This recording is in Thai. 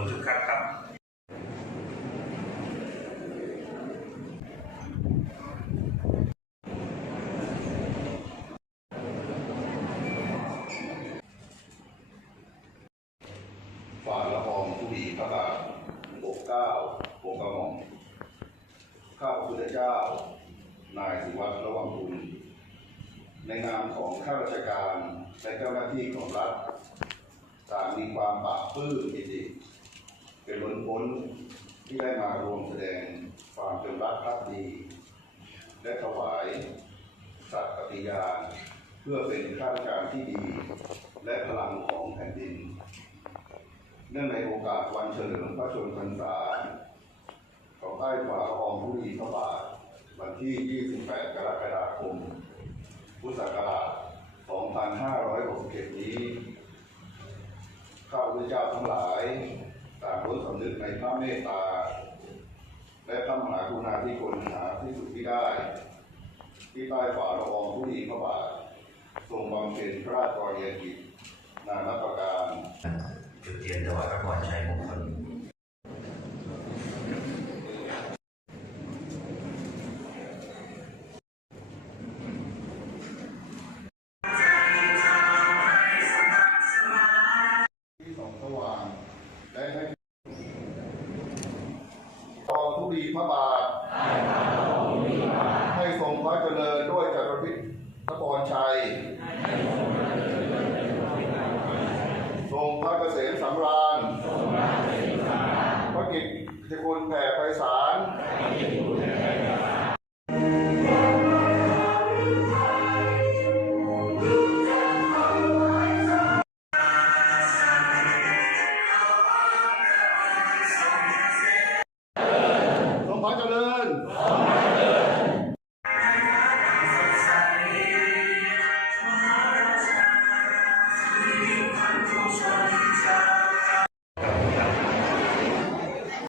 นคึกคักครับฝ่าละอองธุลีพระบาทปกเก้าปกกระหม่อมข้าพุทธเจ้า นายสิวัสดิ์ระวังคุณในนามของข้าราชการและเจ้าหน้าที่ของรัฐต่างมีความปากปื้มริง ที่ได้มารวมแสดงความจงรักภักดี และถวายสัตย์ปฏิญาณเพื่อเป็นข้าราชการที่ดี และพลังของแผ่นดิน เนื่องในโอกาสวันเฉลิมพระชนมพรรษาของใต้ฝ่าละองธุลีพระบาทวันที่ 28 กรกฎาคม พุทธศักราช 2567 นี้ ข้าพเจ้าทั้งหลาย ล้นสำนึกในพระเมตตา และพระมหากรุณาธิคุณหาที่สุดที่ได้ ที่ใต้ฝ่าละอองธุลีพระบาททรงบำเพ็ญพระราชกรณียกิจนานับประการจุดเทียนถวายพระพรชัยมงคล กองทุลีพระบาท ให้ทรงพระเจริญด้วยจักรพรรดิพระพรชัย ทรงพระเกษมสำราญพระกิตติคุณแผ่ไพศาล control.